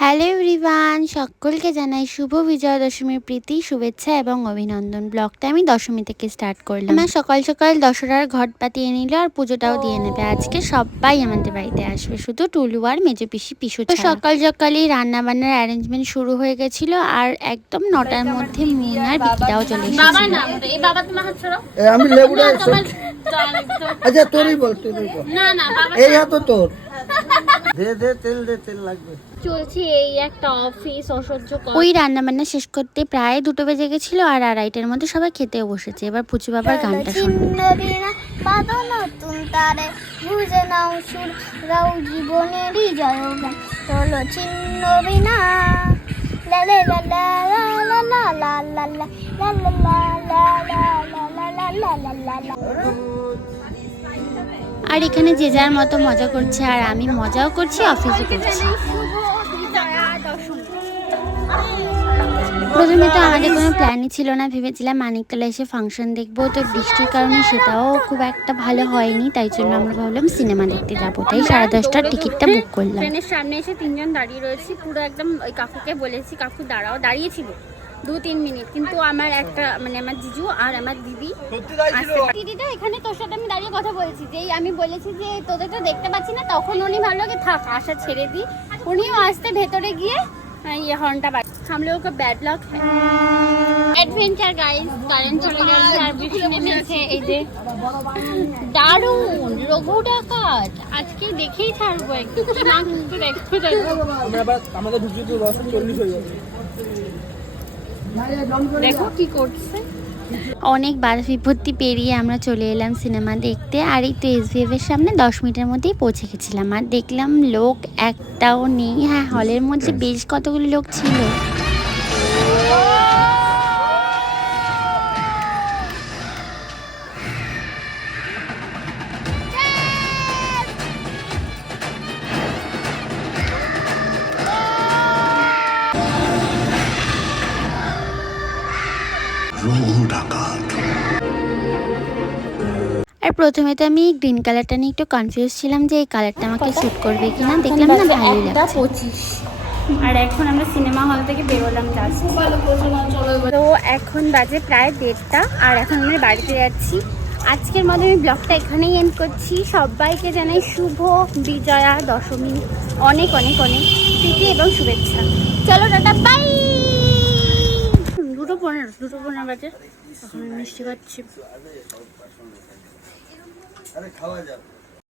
Hello everyone, সকলকে জানাই শুভ বিজয়া দশমীর প্রীতি, শুভেচ্ছা এবং অভিনন্দন। ব্লগটা আমি দশমী থেকে স্টার্ট করলাম। আমার সকাল সকাল দশরার ঘট পাতিয়ে নিল আর পুজোটাও দিয়ে নেবে। আজকে সবাই আমাদের বাড়িতে আসবে, শুধু টুলু আর মেজো পিসি পিসু ছাড়া। সকাল সকালই রান্না বান্নার অ্যারেঞ্জমেন্ট শুরু হয়ে গেছিল আর একদম 9টার মধ্যে মুনার বিকিটাও চলে এসেছিল। আমি লেবুটা আচ্ছা তোরই বল তুই বল। এই হাতে তোর দে তেল লাগবে। চলছে এই একটা অফিস অসহ্য। ওই রান্না বান্না শেষ করতে প্রায় 2টো বেজে গেছিল আর 2:30টার মধ্যে সবাই খেতেও বসেছে। এবার পুচু বাবার গানটা শুনবো। নতুন তারে বুঝে নাও সুর গাও জীবনেরই জয়গান চলো ছিন্ন বিনা লা লা লা লা লা লা লা লা লা লা লা লা লা লা। আর এখানে যে যার মতো মজা করছে আর আমি মজাও করছি, অফিসও করছি। প্রথমে তো আমাদের কোনো প্ল্যানই ছিল না, ভেবেছিলাম মানিকতলা এসে ফাংশন দেখবো, তো বৃষ্টির কারণে সেটাও খুব একটা ভালো হয়নি, তাই জন্য আমরা ভাবলাম সিনেমা দেখতে যাবো। তাই 10:30টার টিকিটটা বুক করলাম। ট্রেনের সামনে এসে 3জন দাঁড়িয়ে রয়েছি, পুরো একদম ওই কাকুকে বলেছি কাকু দাঁড়াও, দাঁড়িয়েছিল 2-3 মিনিট, কিন্তু আমার একটা মানে আমার জিজু আর আমার দিদি দিদিটা এখানে তোর সাথে আমি দাঁড়িয়ে কথা বলছি, যেই আমি বলেছি যে তোদের তো দেখতে পাচ্ছি না, তখন উনি ভাবলো কি থাক আশা ছেড়ে দিই, উনিও আসতে ভেতরে গিয়ে ये हॉर्नটা বাজ। हम लोगों का बैड लक है। एडवेंचर गाइस, কারেন্ট চলে গেছে আর বৃষ্টি নেমেছে। এই যে দারুণ রঘু ডাকাত, আজকে দেখেই ছাড়বো একটু না, কিন্তু দেখতে দেখো আমরা আবার আমাদের ঢুকতে তো 10:40 হয়ে যাবে। দেখো কি করছে। অনেক বাধা বিপত্তি পেরিয়ে আমরা চলে এলাম সিনেমা দেখতে। আর এই তো SVF এর সামনে 10 মিনিটের মধ্যেই পৌঁছে গেছিলাম আর দেখলাম লোক একটাও নেই। হ্যাঁ, হলের মধ্যে বেশ কতগুলো লোক ছিল। আর প্রথমে তো আমি গ্রিন কালারটা নিয়ে একটু কনফিউজ ছিলাম যে এই কালারটা আমাকে স্যুট করবে কিনা, দেখলাম না ভালোই লাগছে। 25 আর এখন আমরা সিনেমা হল থেকে বেরোলাম জাস্ট। তো এখন বাজে প্রায় 1:30টা আর এখন আমরা বাড়িতে যাচ্ছি। আজকের মধ্যে আমি ব্লগটা এখানেই এন্ড করছি। সবাইকে জানাই শুভ বিজয়া দশমী, অনেক অনেক অনেক প্রীতি এবং শুভেচ্ছা। চলো টাটা, বাই। 2:15 বাজে, এখন মিষ্টি খাচ্ছি। আরে খাওয়া যাবে।